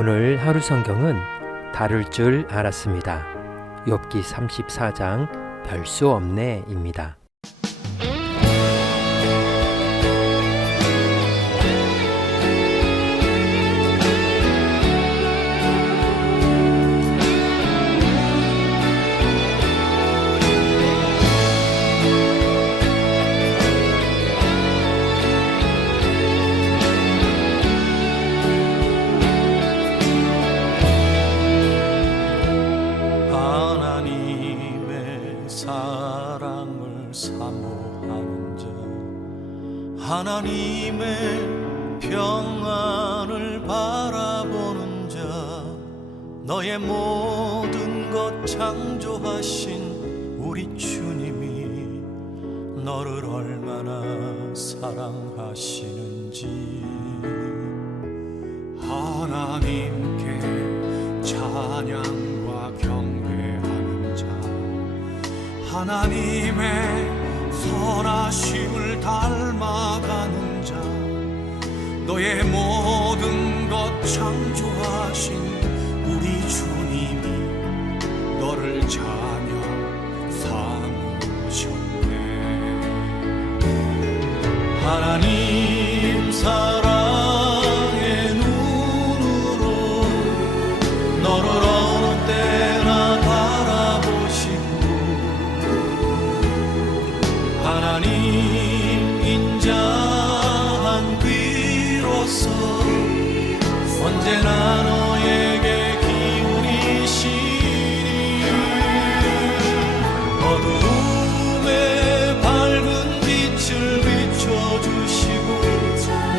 오늘 하루 성경은 다룰 줄 알았습니다. 욥기 34장 별 수 없네입니다. 사랑을 사모하는 자, 하나님의 평안을 바라보는 자, 너의 모든 것 창조하신 우리 주님이 너를 얼마나 사랑하시는지. 하나님께 찬양과 경배하는 자, 하나님의 선하심을 닮아가는 자, 너의 모든 것 창조하신 우리 주님이 너를 자녀 삼으셨네. 하나님 사랑의 눈으로 너를 어느 때나 하나님 인자한 귀로서 언제나 너에게 기울이시니, 어두움에 밝은 빛을 비춰주시고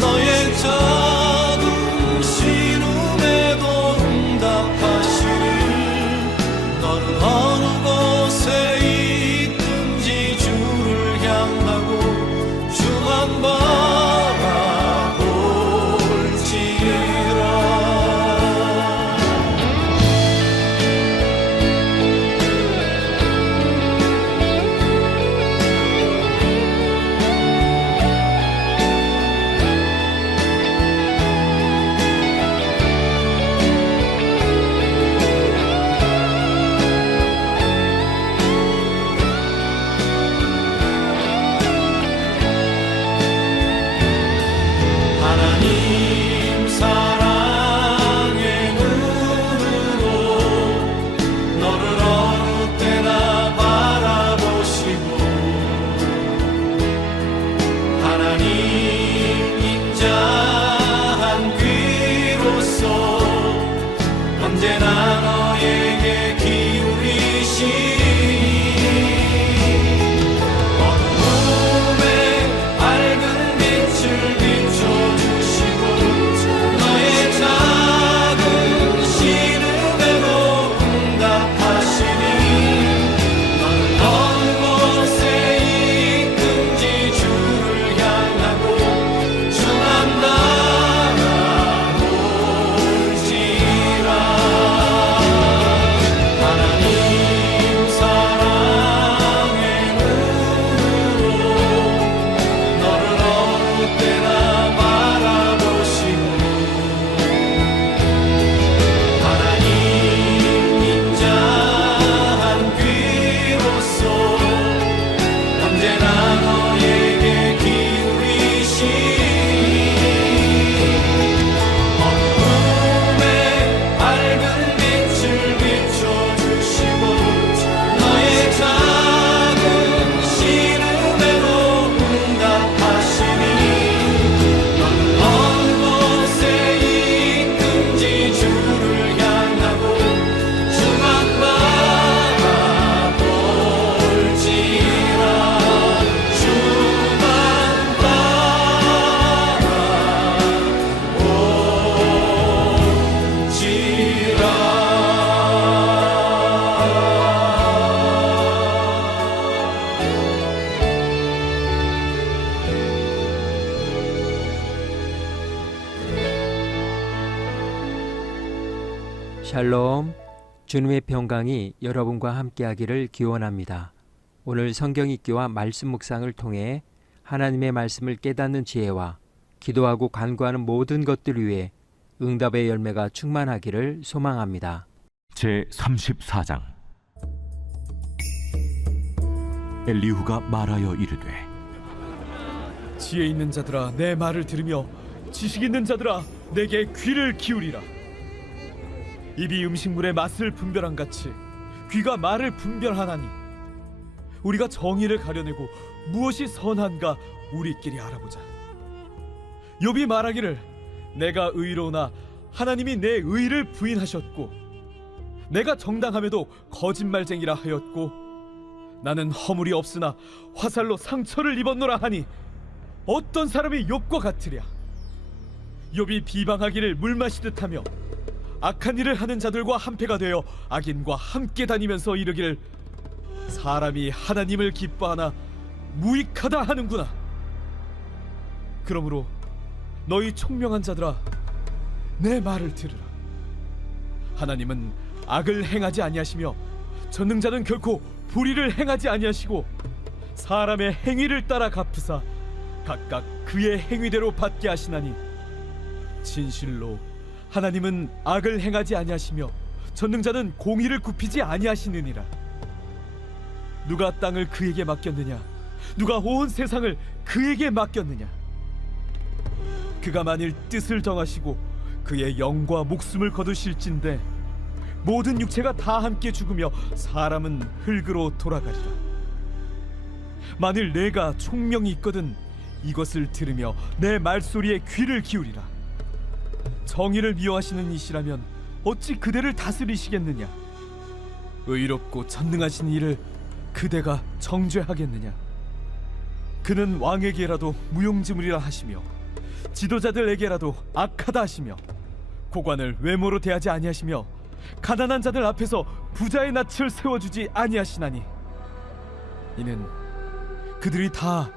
너의 작은 신음에도 응답하시니, 너는 어느 곳에 있든지 주를 향하고 주만 바라볼지라. 하나님 사랑의 눈으로 너를 어느 때나 바라보시고, 하나님 인자한 귀로서 언제나 너에게 기울이시니, 어두움에 밝은 빛을 비춰주시고 너의 작은 신음에도 응답하시니, 너는 어느 곳에 있든지 주를 향하고 주만 바라볼지라. 하나님 사랑의 눈으로 너를 어느 때나 바라보시고, 하나님 인자한 귀로서 언제나 너에게 기울이시니, 어두움에 밝은 빛을 비춰주시고 너의 작은 신음에도 응답하시니, 너는 어느 곳에 있든지 주를 향하고 주만 바라볼지라. 주만 샬롬, 주님의 평강이 여러분과 함께하기를 기원합니다. 오늘 성경 읽기와 말씀 묵상을 통해 하나님의 말씀을 깨닫는 지혜와 기도하고 간구하는 모든 것들 위해 응답의 열매가 충만하기를 소망합니다. 제34장. 엘리후가 말하여 이르되 지혜 있는 자들아 내 말을 들으며 지식 있는 자들아 내게 귀를 기울이라. 입이 음식물의 맛을 분별한 같이 귀가 말을 분별하나니 우리가 정의를 가려내고 무엇이 선한가 우리끼리 알아보자. 욥이 말하기를 내가 의로우나 하나님이 내 의를 부인하셨고 내가 정당함에도 거짓말쟁이라 하였고 나는 허물이 없으나 화살로 상처를 입었노라 하니 어떤 사람이 욥과 같으랴. 욥이 비방하기를 물 마시듯 하며 악한 일을 하는 자들과 한패가 되어 악인과 함께 다니면서 이르기를 사람이 하나님을 기뻐하나 무익하다 하는구나. 그러므로 너희 총명한 자들아 내 말을 들으라. 하나님은 악을 행하지 아니하시며 전능자는 결코 불의를 행하지 아니하시고 사람의 행위를 따라 갚으사 각각 그의 행위대로 받게 하시나니 진실로 하나님은 악을 행하지 아니하시며 전능자는 공의를 굽히지 아니하시느니라. 누가 땅을 그에게 맡겼느냐? 누가 온 세상을 그에게 맡겼느냐? 그가 만일 뜻을 정하시고 그의 영과 목숨을 거두실진데 모든 육체가 다 함께 죽으며 사람은 흙으로 돌아가리라. 만일 내가 총명이 있거든 이것을 들으며 내 말소리에 귀를 기울이라. 정의를 미워하시는 이시라면 어찌 그대를 다스리시겠느냐? 의롭고 전능하신 이를 그대가 정죄하겠느냐? 그는 왕에게라도 무용지물이라 하시며 지도자들에게라도 악하다 하시며 고관을 외모로 대하지 아니하시며 가난한 자들 앞에서 부자의 낯을 세워주지 아니하시나니 이는 그들이 다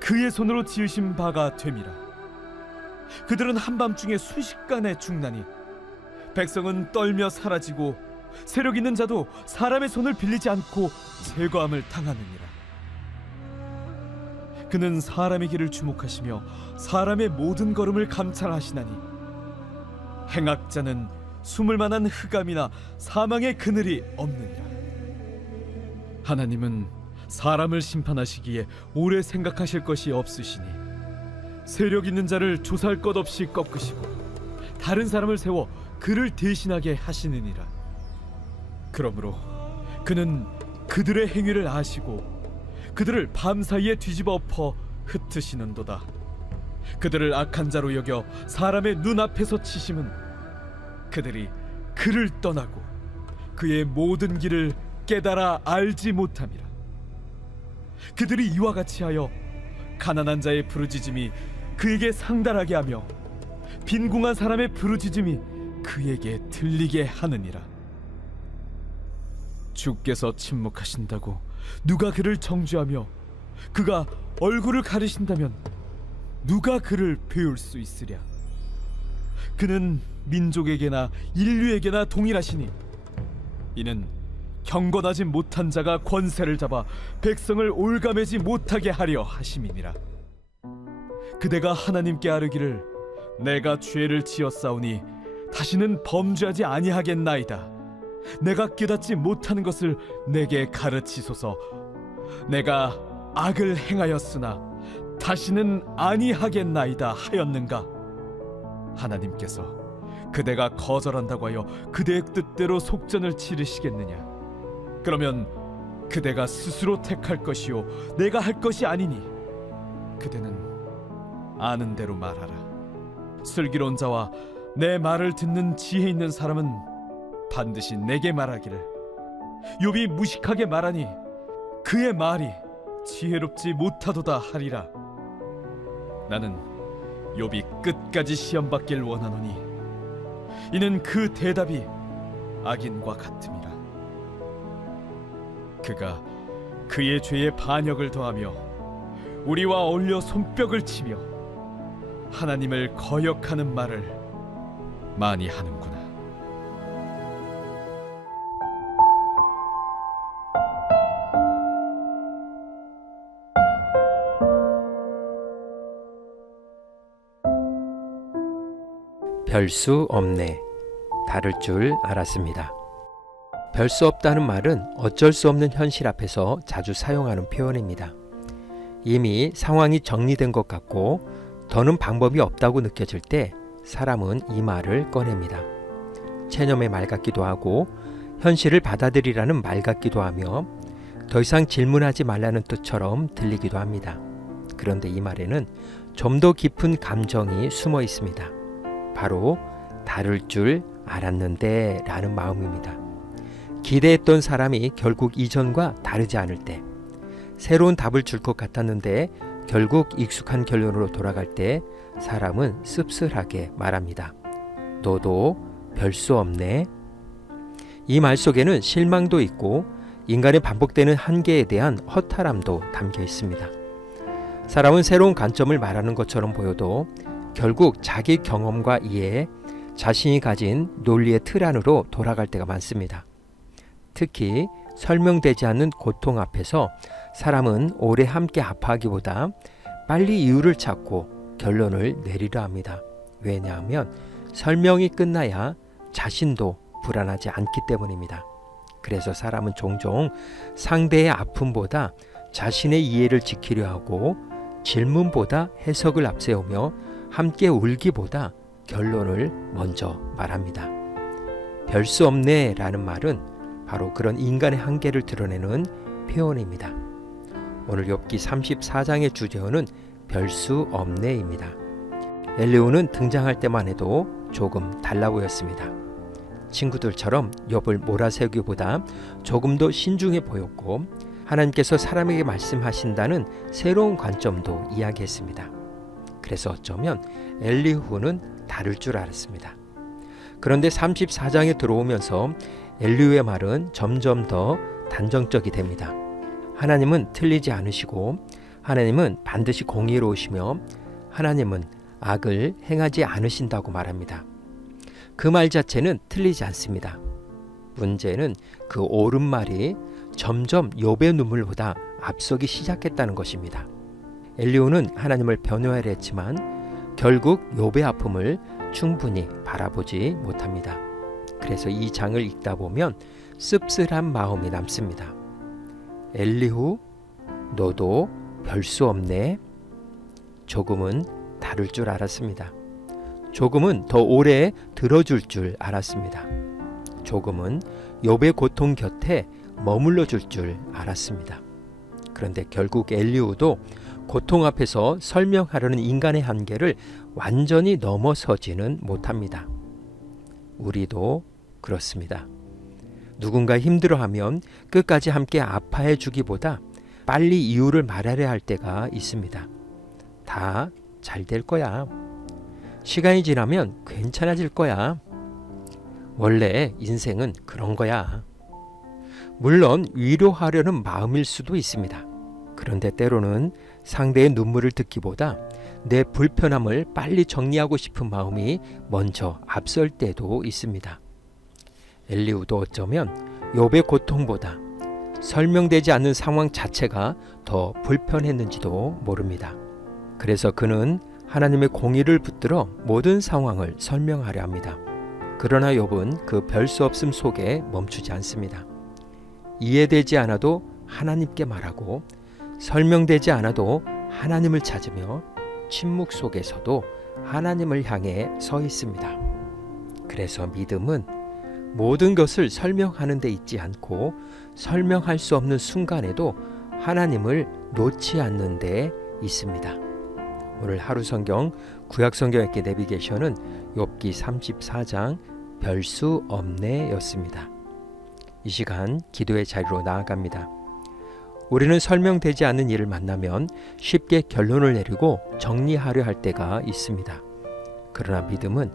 그의 손으로 지으신 바가 됨이라. 그들은 한밤중에 순식간에 죽나니 백성은 떨며 사라지고 세력 있는 자도 사람의 손을 빌리지 않고 제거함을 당하느니라. 그는 사람의 길을 주목하시며 사람의 모든 걸음을 감찰하시나니 행악자는 숨을 만한 흑암이나 사망의 그늘이 없느니라. 하나님은 사람을 심판하시기에 오래 생각하실 것이 없으시니 세력 있는 자를 조사할 것 없이 꺾으시고 다른 사람을 세워 그를 대신하게 하시느니라. 그러므로 그는 그들의 행위를 아시고 그들을 밤사이에 뒤집어 엎어 흩으시는도다. 그들을 악한 자로 여겨 사람의 눈앞에서 치심은 그들이 그를 떠나고 그의 모든 길을 깨달아 알지 못함이라. 그들이 이와 같이 하여 가난한 자의 부르짖음이 그에게 상달하게 하며 빈궁한 사람의 부르짖음이 그에게 들리게 하느니라. 주께서 침묵하신다고 누가 그를 정죄하며 그가 얼굴을 가리신다면 누가 그를 배울 수 있으랴. 그는 민족에게나 인류에게나 동일하시니 이는 경건하지 못한 자가 권세를 잡아 백성을 올가매지 못하게 하려 하심이니라. 그대가 하나님께 아뢰기를 내가 죄를 지었사오니 다시는 범죄하지 아니하겠나이다. 내가 깨닫지 못하는 것을 내게 가르치소서. 내가 악을 행하였으나 다시는 아니하겠나이다 하였는가? 하나님께서 그대가 거절한다고 하여 그대의 뜻대로 속전을 치르시겠느냐? 그러면 그대가 스스로 택할 것이요 내가 할 것이 아니니 그대는 아는 대로 말하라. 슬기로운 자와 내 말을 듣는 지혜 있는 사람은 반드시 내게 말하기를 욥이 무식하게 말하니 그의 말이 지혜롭지 못하도다 하리라. 나는 욥이 끝까지 시험받길 원하노니 이는 그 대답이 악인과 같음이라. 그가 그의 죄에 반역을 더하며 우리와 어울려 손뼉을 치며 하나님을 거역하는 말을 많이 하는구나. 별 수 없네. 다를 줄 알았습니다. 별 수 없다는 말은 어쩔 수 없는 현실 앞에서 자주 사용하는 표현입니다. 이미 상황이 정리된 것 같고 더는 방법이 없다고 느껴질 때 사람은 이 말을 꺼냅니다. 체념의 말 같기도 하고 현실을 받아들이라는 말 같기도 하며 더 이상 질문하지 말라는 뜻처럼 들리기도 합니다. 그런데 이 말에는 좀 더 깊은 감정이 숨어 있습니다. 바로 다를 줄 알았는데 라는 마음입니다. 기대했던 사람이 결국 이전과 다르지 않을 때, 새로운 답을 줄 것 같았는데 결국 익숙한 결론으로 돌아갈 때 사람은 씁쓸하게 말합니다. 너도 별 수 없네. 이 말 속에는 실망도 있고 인간의 반복되는 한계에 대한 허탈함도 담겨 있습니다. 사람은 새로운 관점을 말하는 것처럼 보여도 결국 자기 경험과 이해, 자신이 가진 논리의 틀 안으로 돌아갈 때가 많습니다. 특히 설명되지 않는 고통 앞에서 사람은 오래 함께 아파하기보다 빨리 이유를 찾고 결론을 내리려 합니다. 왜냐하면 설명이 끝나야 자신도 불안하지 않기 때문입니다. 그래서 사람은 종종 상대의 아픔보다 자신의 이해를 지키려 하고 질문보다 해석을 앞세우며 함께 울기보다 결론을 먼저 말합니다. 별 수 없네 라는 말은 바로 그런 인간의 한계를 드러내는 표현입니다. 오늘 욥기 34장의 주제어는 별 수 없네입니다. 엘리후는 등장할 때만 해도 조금 달라 보였습니다. 친구들처럼 욥을 몰아세우기보다 조금 더 신중해 보였고 하나님께서 사람에게 말씀하신다는 새로운 관점도 이야기했습니다. 그래서 어쩌면 엘리후는 다를 줄 알았습니다. 그런데 34장에 들어오면서 엘리후의 말은 점점 더 단정적이 됩니다. 하나님은 틀리지 않으시고 하나님은 반드시 공의로우시며 하나님은 악을 행하지 않으신다고 말합니다. 그 말 자체는 틀리지 않습니다. 문제는 그 옳은 말이 점점 욥의 눈물보다 앞서기 시작했다는 것입니다. 엘리후는 하나님을 변호하려 했지만 결국 욥의 아픔을 충분히 바라보지 못합니다. 그래서 이 장을 읽다 보면 씁쓸한 마음이 남습니다. 엘리후, 너도 별 수 없네. 조금은 다를 줄 알았습니다. 조금은 더 오래 들어줄 줄 알았습니다. 조금은 욥의 고통 곁에 머물러 줄 줄 알았습니다. 그런데 결국 엘리후도 고통 앞에서 설명하려는 인간의 한계를 완전히 넘어서지는 못합니다. 우리도 그렇습니다. 누군가 힘들어하면 끝까지 함께 아파해 주기보다 빨리 이유를 말하려 할 때가 있습니다. 다 잘 될 거야. 시간이 지나면 괜찮아질 거야. 원래 인생은 그런 거야. 물론 위로하려는 마음일 수도 있습니다. 그런데 때로는 상대의 눈물을 듣기보다 내 불편함을 빨리 정리하고 싶은 마음이 먼저 앞설 때도 있습니다. 엘리후도 어쩌면 욥의 고통보다 설명되지 않는 상황 자체가 더 불편했는지도 모릅니다. 그래서 그는 하나님의 공의를 붙들어 모든 상황을 설명하려 합니다. 그러나 욥은 그 별 수 없음 속에 멈추지 않습니다. 이해되지 않아도 하나님께 말하고 설명되지 않아도 하나님을 찾으며 침묵 속에서도 하나님을 향해 서 있습니다. 그래서 믿음은 모든 것을 설명하는 데 있지 않고 설명할 수 없는 순간에도 하나님을 놓지 않는 데 있습니다. 오늘 하루 성경 구약 성경 읽기 내비게이션은 욥기 34장 별 수 없네 였습니다. 이 시간 기도의 자리로 나아갑니다. 우리는 설명되지 않는 일을 만나면 쉽게 결론을 내리고 정리하려 할 때가 있습니다. 그러나 믿음은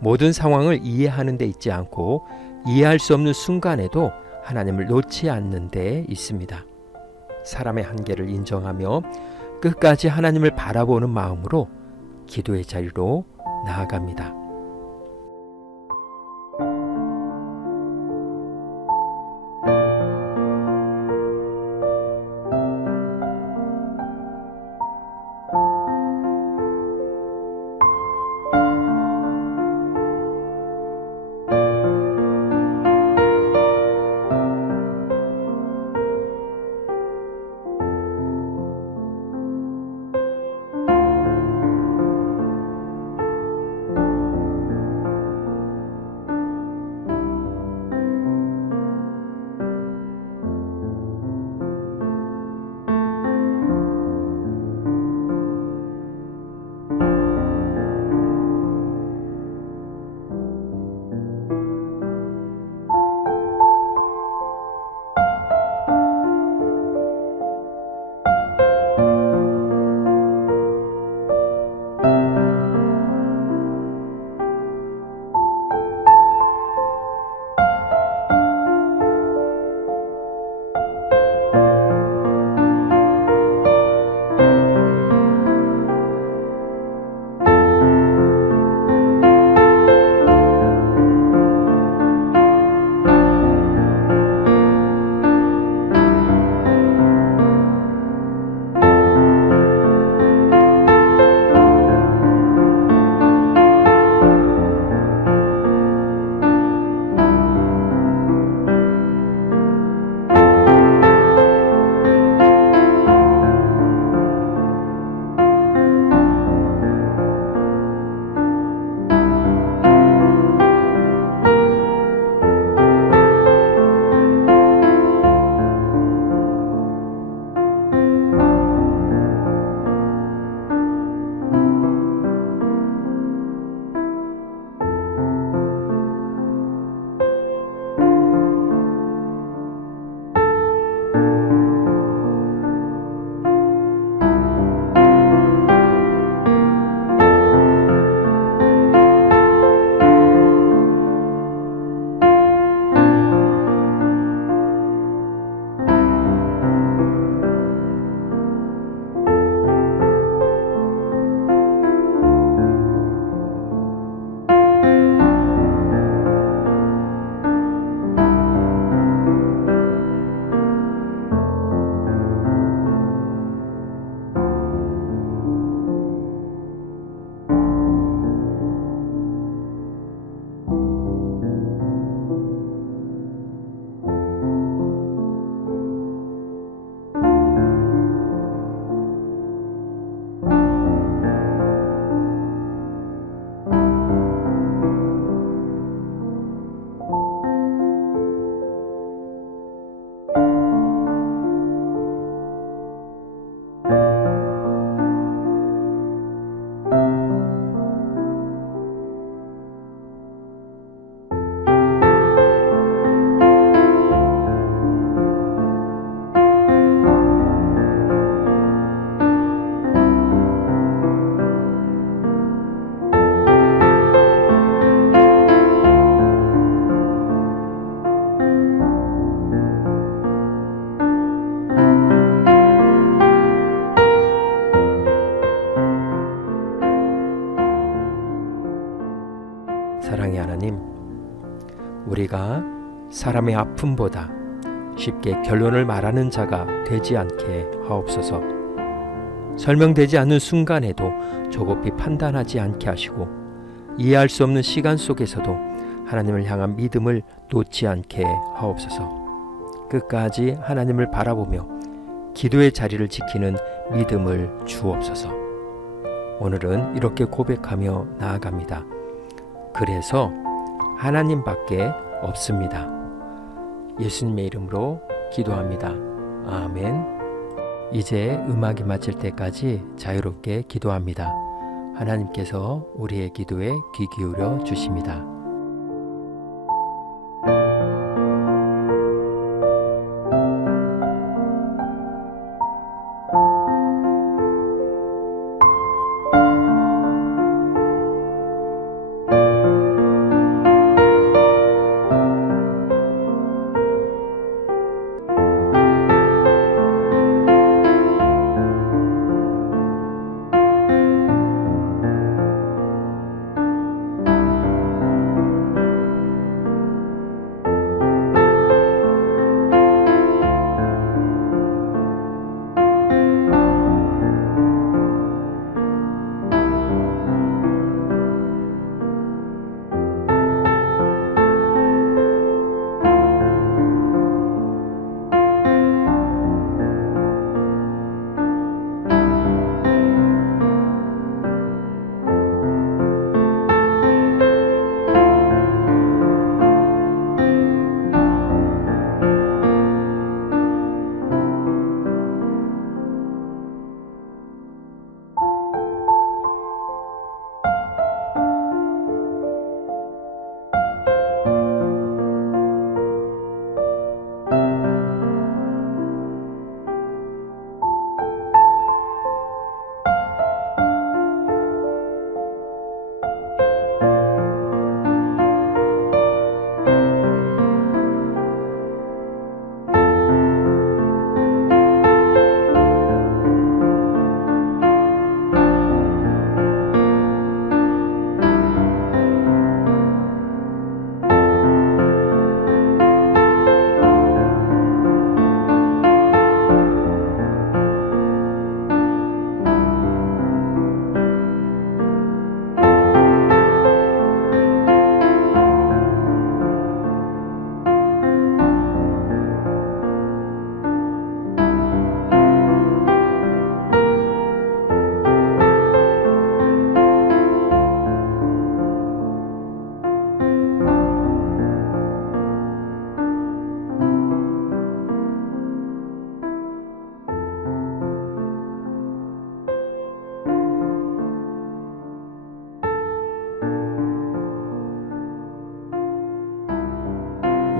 모든 상황을 이해하는 데 있지 않고 이해할 수 없는 순간에도 하나님을 놓지 않는 데 있습니다. 사람의 한계를 인정하며 끝까지 하나님을 바라보는 마음으로 기도의 자리로 나아갑니다. 사랑의 하나님, 우리가 사람의 아픔보다 쉽게 결론을 말하는 자가 되지 않게 하옵소서. 설명되지 않는 순간에도 조급히 판단하지 않게 하시고, 이해할 수 없는 시간 속에서도 하나님을 향한 믿음을 놓지 않게 하옵소서. 끝까지 하나님을 바라보며 기도의 자리를 지키는 믿음을 주옵소서. 오늘은 이렇게 고백하며 나아갑니다. 그래서 하나님밖에 없습니다. 예수님의 이름으로 기도합니다. 아멘. 이제 음악이 마칠 때까지 자유롭게 기도합니다. 하나님께서 우리의 기도에 귀 기울여 주십니다.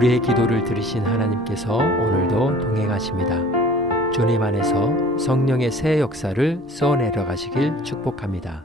우리의 기도를 들으신 하나님께서 오늘도 동행하십니다. 주님 안에서 성령의 새 역사를 써내려 가시길 축복합니다.